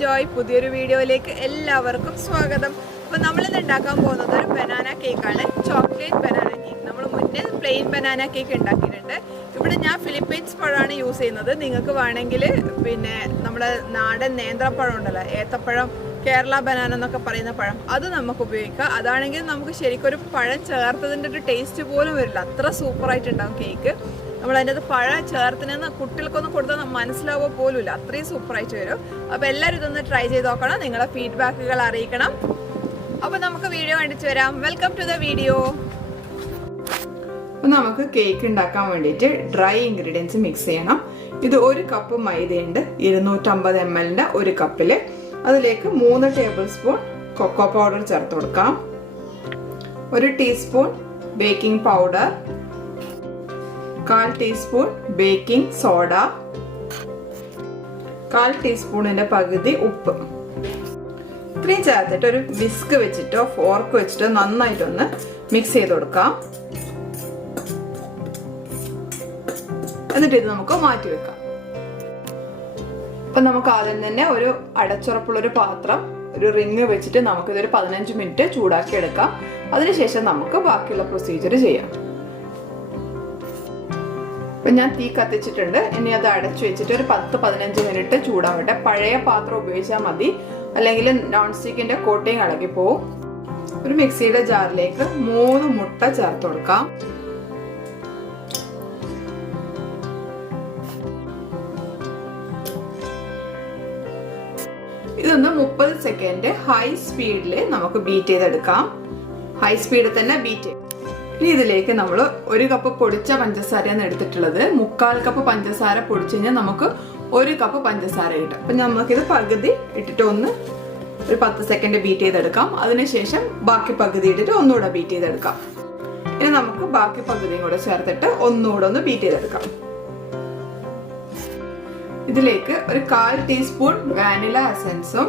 Enjoy പുതിയൊരു വീഡിയോയിലേക്ക് എല്ലാവർക്കും സ്വാഗതം. അപ്പോൾ നമ്മളിന്ന് ഉണ്ടാക്കാൻ പോകുന്നത് ഒരു ബനാന കേക്കാണ്, ചോക്ലേറ്റ് ബനാന കേക്ക്. നമ്മൾ മുന്നേ പ്ലെയിൻ ബനാന കേക്ക് ഉണ്ടാക്കിയിട്ടുണ്ട്. ഇവിടെ ഞാൻ ഫിലിപ്പീൻസ് പഴമാണ് യൂസ് ചെയ്യുന്നത്. നിങ്ങൾക്ക് വേണമെങ്കിൽ പിന്നെ നമ്മുടെ നാടൻ നേന്ത്രപ്പഴം ഉണ്ടല്ലോ, ഏത്തപ്പഴം, കേരള ബനാന എന്നൊക്കെ പറയുന്ന പഴം, അത് നമുക്ക് ഉപയോഗിക്കാം. അതാണെങ്കിൽ നമുക്ക് ശരിക്കും ഒരു പഴം ചേർത്തതിൻ്റെ ഒരു ടേസ്റ്റ് പോലും വരില്ല, അത്ര സൂപ്പറായിട്ടുണ്ടാകും കേക്ക്. നമ്മൾ അതിൻ്റെ അത് പഴം ചേർത്തിനെന്ന് കുട്ടികൾക്കൊന്നും കൊടുത്താൽ മനസ്സിലാവുക പോലുമില്ല, അത്രയും സൂപ്പറായിട്ട് വരും. അപ്പോൾ എല്ലാവരും ഇതൊന്ന് ട്രൈ ചെയ്ത് നോക്കണം, നിങ്ങളെ ഫീഡ്ബാക്കുകൾ അറിയിക്കണം. അപ്പോൾ നമുക്ക് വീഡിയോ കണ്ടിട്ട് വരാം. Welcome to the video. അപ്പോൾ നമുക്ക് കേക്ക് ഉണ്ടാക്കാൻ വേണ്ടിയിട്ട് ഡ്രൈ ഇൻഗ്രീഡിയൻസ് മിക്സ് ചെയ്യണം. ഇത് 1 കപ്പ് മൈദയുണ്ട്, 250 ml ഒരു കപ്പിൽ. അതിലേക്ക് 3 ടേബിൾ സ്പൂൺ കൊക്കോ പൗഡർ ചേർത്ത് കൊടുക്കാം, 1 teaspoon baking powder, 1/4 teaspoon baking soda, 1/4 ടീസ്പൂണിന്റെ പകുതി ഉപ്പ്. ഇത്രയും ചേർത്തിട്ട് ഒരു വിസ്ക് വെച്ചിട്ടോ ഫോർക്ക് വെച്ചിട്ടോ നന്നായിട്ടൊന്ന് മിക്സ് ചെയ്ത് കൊടുക്കാം. എന്നിട്ട് ഇത് നമുക്ക് മാറ്റി വെക്കാം. അപ്പൊ നമുക്ക് ആദ്യം തന്നെ ഒരു അടച്ചുറപ്പുള്ളൊരു പാത്രം, ഒരു റിങ് വെച്ചിട്ട് നമുക്കിതൊരു 15 മിനിറ്റ് ചൂടാക്കി എടുക്കാം. അതിനുശേഷം നമുക്ക് ബാക്കിയുള്ള പ്രൊസീജിയർ ചെയ്യാം. അപ്പൊ ഞാൻ തീ കത്തിച്ചിട്ടുണ്ട്. ഇനി അത് അടച്ചു വെച്ചിട്ട് ഒരു 10-15 മിനിറ്റ് ചൂടാവട്ടെ. പഴയ പാത്രം ഉപയോഗിച്ചാൽ മതി, അല്ലെങ്കിൽ നോൺ സ്റ്റിക്കിന്റെ കോട്ടിങ് ഇളകി പോവും. ഒരു മിക്സിയുടെ ജാറിലേക്ക് 3 മുട്ട ചേർത്ത് കൊടുക്കാം. ഇതൊന്ന് 30 സെക്കൻഡ് ഹൈ സ്പീഡിൽ നമുക്ക് ബീറ്റ് ചെയ്തെടുക്കാം. ഹൈ സ്പീഡിൽ തന്നെ ബീറ്റ് ചെയ്യും. ഇനി ഇതിലേക്ക് നമ്മൾ 1 കപ്പ് പൊടിച്ച പഞ്ചസാരയാണ് എടുത്തിട്ടുള്ളത്. 1/4 കപ്പ് പഞ്ചസാര പൊടിച്ചു കഴിഞ്ഞാൽ നമുക്ക് 1 കപ്പ് പഞ്ചസാര കിട്ടും. അപ്പൊ നമുക്കിത് പകുതി ഇട്ടിട്ട് ഒരു 10 സെക്കൻഡ് ബീറ്റ് ചെയ്തെടുക്കാം. അതിനുശേഷം ബാക്കി പകുതി ഇട്ടിട്ട് ഒന്നുകൂടെ ബീറ്റ് ചെയ്തെടുക്കാം. ഇനി നമുക്ക് ബാക്കി പകുതിയും കൂടെ ചേർത്തിട്ട് ഒന്നുകൂടെ ഒന്ന് ബീറ്റ് ചെയ്തെടുക്കാം. ഇതിലേക്ക് ഒരു 1/4 ടീസ്പൂൺ വാനില എസൻസും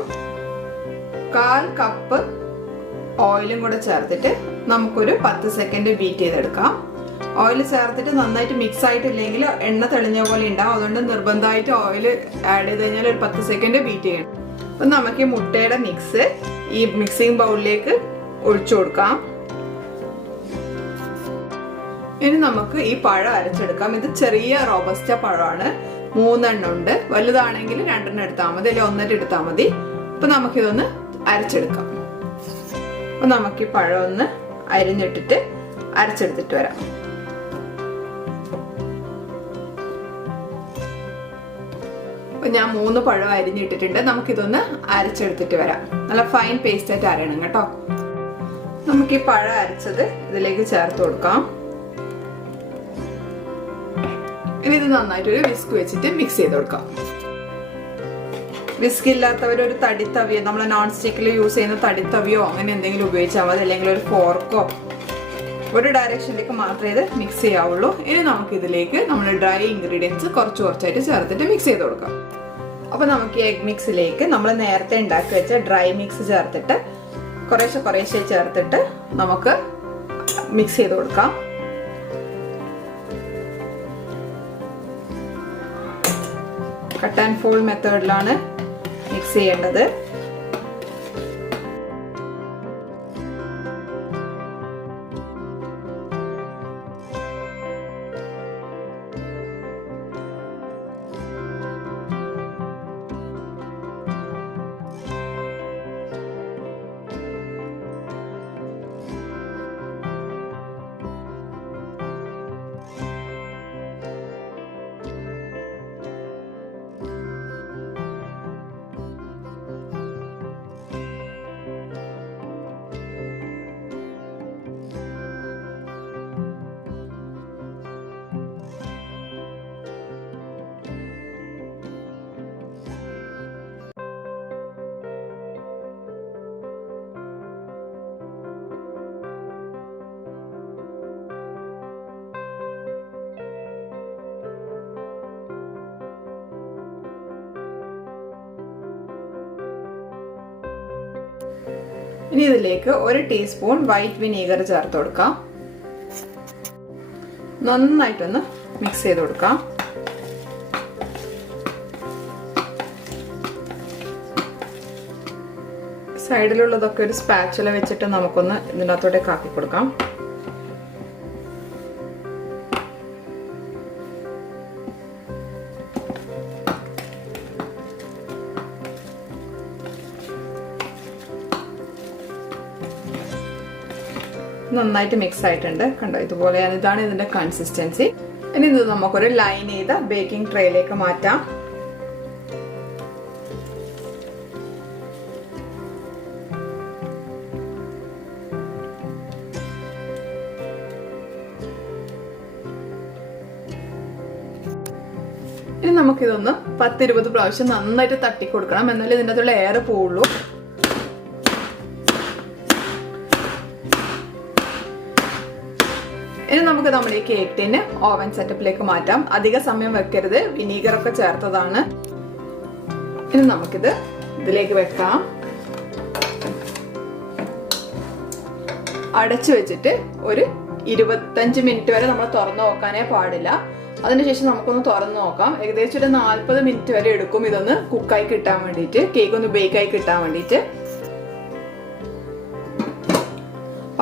1/4 കപ്പ് ഓയിലും കൂടെ ചേർത്തിട്ട് നമുക്കൊരു 10 സെക്കൻഡ് ബീറ്റ് ചെയ്തെടുക്കാം. ഓയിൽ ചേർത്തിട്ട് നന്നായിട്ട് മിക്സ് ആയിട്ടില്ലെങ്കിൽ എണ്ണ തെളിഞ്ഞ പോലെ ഉണ്ടാവും. അതുകൊണ്ട് നിർബന്ധമായിട്ട് ഓയിൽ ആഡ് ചെയ്ത് കഴിഞ്ഞാൽ ഒരു 10 സെക്കൻഡ് ബീറ്റ് ചെയ്യണം. അപ്പൊ നമുക്ക് ഈ മുട്ടയുടെ മിക്സ് ഈ മിക്സിംഗ് ബൗളിലേക്ക് ഒഴിച്ചു കൊടുക്കാം. ഇനി നമുക്ക് ഈ പഴം അരച്ചെടുക്കാം. ഇത് ചെറിയ റോബസ്റ്റ പഴമാണ്, 3 എണ്ണം ഉണ്ട്. വലുതാണെങ്കിൽ 2 എണ്ണം എടുത്താൽ മതി, അല്ലെങ്കിൽ 1 എടുത്താൽ മതി. അപ്പൊ നമുക്കിതൊന്ന് അരച്ചെടുക്കാം. അപ്പൊ നമുക്ക് ഈ പഴം ഒന്ന് അരിഞ്ഞിട്ടിട്ട് അരച്ചെടുത്തിട്ട് വരാം. അപ്പൊ ഞാൻ 3 പഴം അരിഞ്ഞിട്ടിട്ടുണ്ട്. നമുക്കിതൊന്ന് അരച്ചെടുത്തിട്ട് വരാം. നല്ല ഫൈൻ പേസ്റ്റ് ആയിട്ട് അരയണം കേട്ടോ. നമുക്ക് ഈ പഴം അരച്ചത് ഇതിലേക്ക് ചേർത്ത് കൊടുക്കാം. ഇനി ഇത് നന്നായിട്ട് ഒരു വിസ്ക് വെച്ചിട്ട് മിക്സ് ചെയ്ത് കൊടുക്കാം. വിസ്ക് ഇല്ലാത്തവർ ഒരു തടിത്തവിയോ, നമ്മൾ നോൺ സ്റ്റിക്കിൽ യൂസ് ചെയ്യുന്ന തടിത്തവിയോ അങ്ങനെ എന്തെങ്കിലും ഉപയോഗിച്ചാൽ മതി, അല്ലെങ്കിൽ ഒരു ഫോർക്കോ. ഒരു ഡയറക്ഷനിലേക്ക് മാത്രമേ ഇത് മിക്സ് ചെയ്യാവുള്ളൂ. ഇനി നമുക്ക് ഇതിലേക്ക് നമ്മൾ ഡ്രൈ ഇൻഗ്രീഡിയൻസ് കുറച്ചായിട്ട് ചേർത്തിട്ട് മിക്സ് ചെയ്ത് കൊടുക്കാം. അപ്പൊ നമുക്ക് ഈ എഗ് മിക്സിലേക്ക് നമ്മൾ നേരത്തെ ഉണ്ടാക്കി വെച്ച ഡ്രൈ മിക്സ് ചേർത്തിട്ട് കുറേശ്ശെ ചേർത്തിട്ട് നമുക്ക് മിക്സ് ചെയ്ത് കൊടുക്കാം. കട്ട് ആൻഡ് ഫോൾഡ് മെത്തേഡിലാണ് മിക്സ് ചെയ്യേണ്ടത്. ഇനി ഇതിലേക്ക് 1 ടീസ്പൂൺ വൈറ്റ് വിനീഗർ ചേർത്ത് കൊടുക്കാം. നന്നായിട്ടൊന്ന് മിക്സ് ചെയ്ത് കൊടുക്കാം. സൈഡിലുള്ളതൊക്കെ ഒരു സ്പാച്ചുല വെച്ചിട്ട് നമുക്കൊന്ന് ഇതിൻ്റെ അകത്തോട്ടേക്ക് ആക്കി കൊടുക്കാം. നന്നായിട്ട് മിക്സ് ആയിട്ടുണ്ട് കണ്ടോ, ഇതുപോലെയാണ്. ഇതാണ് ഇതിന്റെ കൺസിസ്റ്റൻസി. ഇനി ഇത് നമുക്കൊരു ലൈൻ ചെയ്ത ബേക്കിംഗ് ട്രേയിലേക്ക് മാറ്റാം. ഇനി നമുക്കിതൊന്ന് 10-20 പ്രാവശ്യം നന്നായിട്ട് തട്ടി കൊടുക്കണം, എന്നാലേ ഇതിൻ്റെ അകത്തുള്ള എയർ പോവുള്ളൂ. ഇനി നമുക്ക് നമ്മുടെ ഈ കേക്ക് ടിന് ഓവൻ സെറ്റപ്പിലേക്ക് മാറ്റാം. അധിക സമയം വെക്കരുത്, വിനീഗർ ഒക്കെ ചേർത്തതാണ്. ഇനി നമുക്കിത് ഇതിലേക്ക് വെക്കാം. അടച്ചു വെച്ചിട്ട് ഒരു 25 മിനിറ്റ് വരെ നമ്മൾ തുറന്നു നോക്കാനേ പാടില്ല. അതിനുശേഷം നമുക്കൊന്ന് തുറന്നു നോക്കാം. ഏകദേശം ഒരു 40 മിനിറ്റ് വരെ എടുക്കും ഇതൊന്ന് കുക്കായി കിട്ടാൻ വേണ്ടിയിട്ട്, കേക്ക് ഒന്ന് ബേക്ക് ആയി കിട്ടാൻ വേണ്ടിയിട്ട്.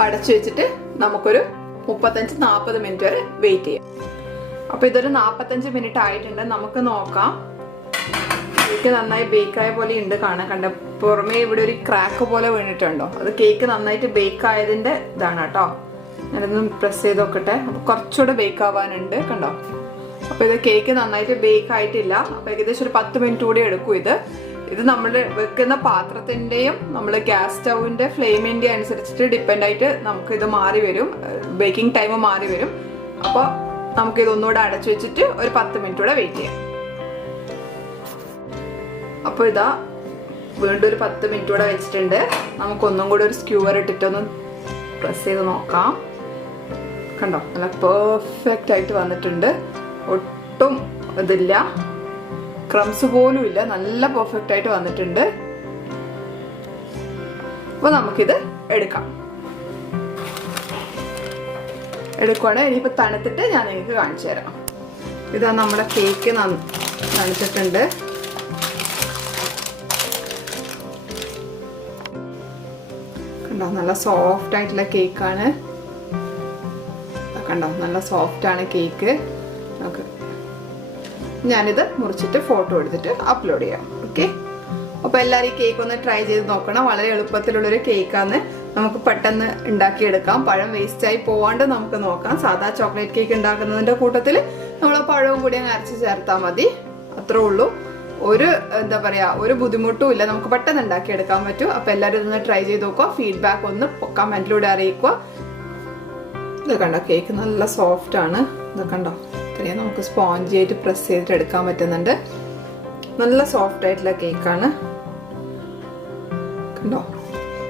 അടച്ചു വെച്ചിട്ട് നമുക്കൊരു 35-40 മിനിറ്റ് വരെ വെയിറ്റ് ചെയ്യാം. അപ്പൊ ഇതൊരു 45 മിനിറ്റ് ആയിട്ടുണ്ട്. നമുക്ക് നോക്കാം. കേക്ക് നന്നായി ബേക്കായ പോലെ ഉണ്ട് കാണാൻ. കണ്ട പുറമേ ഇവിടെ ഒരു ക്രാക്ക് പോലെ വീണിട്ടുണ്ടോ? അത് കേക്ക് നന്നായിട്ട് ബേക്ക് ആയതിന്റെ ഇതാണ് കേട്ടോ. ഞാനൊന്ന് പ്രസ് ചെയ്ത് നോക്കട്ടെ. അപ്പൊ കുറച്ചുകൂടെ ബേക്ക് ആവാനുണ്ട് കണ്ടോ. അപ്പൊ ഇത് കേക്ക് നന്നായിട്ട് ബേക്ക് ആയിട്ടില്ല. അപ്പൊ ഏകദേശം ഒരു 10 മിനിറ്റ് കൂടി എടുക്കും ഇത് നമ്മൾ വെക്കുന്ന പാത്രത്തിന്റെയും നമ്മൾ ഗ്യാസ് സ്റ്റൗവിന്റെ ഫ്ലെയിമിന്റെ അനുസരിച്ചിട്ട് ഡിപ്പെൻഡ് ആയിട്ട് നമുക്ക് ഇത് മാറി വരും, ബേക്കിംഗ് ടൈം മാറി വരും. അപ്പോൾ നമുക്ക് ഇതൊന്നുകൂടെ അടച്ചു വെച്ചിട്ട് ഒരു 10 മിനിറ്റ് കൂടെ വെയിറ്റ് ചെയ്യാം. അപ്പോൾ ഇതാ വീണ്ടും ഒരു 10 മിനിറ്റ് കൂടെ വെച്ചിട്ടുണ്ട്. നമുക്കൊന്നും കൂടെ ഒരു സ്ക്യൂവർ ഇട്ടിട്ടൊന്ന് പ്രസ് ചെയ്ത് നോക്കാം. കണ്ടോ, നല്ല പെർഫെക്റ്റ് ആയിട്ട് വന്നിട്ടുണ്ട്. ഒട്ടും ഇതില്ല, ക്രംസ് പോലും ഇല്ല, നല്ല പെർഫെക്റ്റ് ആയിട്ട് വന്നിട്ടുണ്ട്. അപ്പൊ നമുക്കിത് എടുക്കുവാണ്. ഇനിയിപ്പോ തണുത്തിട്ട് ഞാൻ നിങ്ങൾക്ക് കാണിച്ചു തരാം. ഇതാ നമ്മുടെ കേക്ക് തണുത്തിട്ടുണ്ട്. കണ്ടോ, നല്ല സോഫ്റ്റ് ആയിട്ടുള്ള കേക്കാണ്. കണ്ടോ, നല്ല സോഫ്റ്റ് ആണ് കേക്ക്. നമുക്ക് ഞാനിത് മുറിച്ചിട്ട് ഫോട്ടോ എടുത്തിട്ട് അപ്ലോഡ് ചെയ്യാം. ഓക്കെ, അപ്പൊ എല്ലാവരും ഈ കേക്ക് ഒന്ന് ട്രൈ ചെയ്ത് നോക്കണം. വളരെ എളുപ്പത്തിലുള്ളൊരു കേക്കാണ്, നമുക്ക് പെട്ടെന്ന് ഉണ്ടാക്കിയെടുക്കാം. പഴം വേസ്റ്റ് ആയി പോവാണ്ട് നമുക്ക് നോക്കാം. സാധാ ചോക്ലേറ്റ് കേക്ക് ഉണ്ടാക്കുന്നതിന്റെ കൂട്ടത്തിൽ നമ്മൾ പഴവും കൂടി അരച്ച് ചേർത്താൽ മതി. അത്രേ ഉള്ളൂ. എന്താ പറയാ, ഒരു ബുദ്ധിമുട്ടും ഇല്ല, നമുക്ക് പെട്ടെന്ന് ഉണ്ടാക്കിയെടുക്കാൻ പറ്റും. അപ്പൊ എല്ലാവരും ഇതൊന്ന് ട്രൈ ചെയ്ത് നോക്കുക. ഫീഡ്ബാക്ക് ഒന്ന് കമന്റിലൂടെ അറിയിക്കുക. ഇത് കണ്ടോ, കേക്ക് നല്ല സോഫ്റ്റ് ആണ്. ഇത് കണ്ടോ, ഇത്രയും നമുക്ക് സ്പോഞ്ചി ആയിട്ട് പ്രസ് ചെയ്തിട്ട് എടുക്കാൻ പറ്റുന്നുണ്ട്. നല്ല സോഫ്റ്റ് ആയിട്ടുള്ള കേക്കാണ് കണ്ടോ.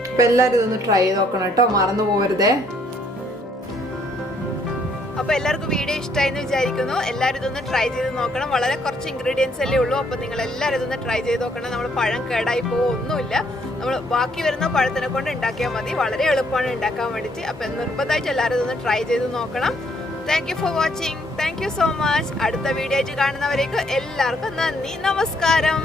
അപ്പൊ എല്ലാവരും ഇതൊന്ന് ട്രൈ ചെയ്ത് നോക്കണം കേട്ടോ, മറന്നു പോകരുതേ. അപ്പൊ എല്ലാവർക്കും വീഡിയോ ഇഷ്ടമായി എന്ന് വിചാരിക്കുന്നു. എല്ലാവരും ഇതൊന്ന് ട്രൈ ചെയ്ത് നോക്കണം. വളരെ കുറച്ച് ഇൻഗ്രീഡിയൻസ് അല്ലേ ഉള്ളൂ. അപ്പൊ നിങ്ങൾ എല്ലാവരും ഇതൊന്ന് ട്രൈ ചെയ്ത് നോക്കണം. നമ്മൾ പഴം കേടായി ഒന്നുമില്ല, നമ്മൾ ബാക്കി വരുന്ന പഴത്തിനെ കൊണ്ട് ഉണ്ടാക്കിയാൽ മതി. വളരെ എളുപ്പമാണ് ഉണ്ടാക്കാൻ വേണ്ടിയിട്ട്. അപ്പൊ നിർബന്ധമായിട്ട് എല്ലാവരും ഇതൊന്ന് ട്രൈ ചെയ്ത് നോക്കണം. Thank you for watching. Thank you so much. അടുത്ത വീഡിയോ ആയിട്ട് കാണുന്നവരേക്ക് എല്ലാവർക്കും നന്ദി, നമസ്കാരം.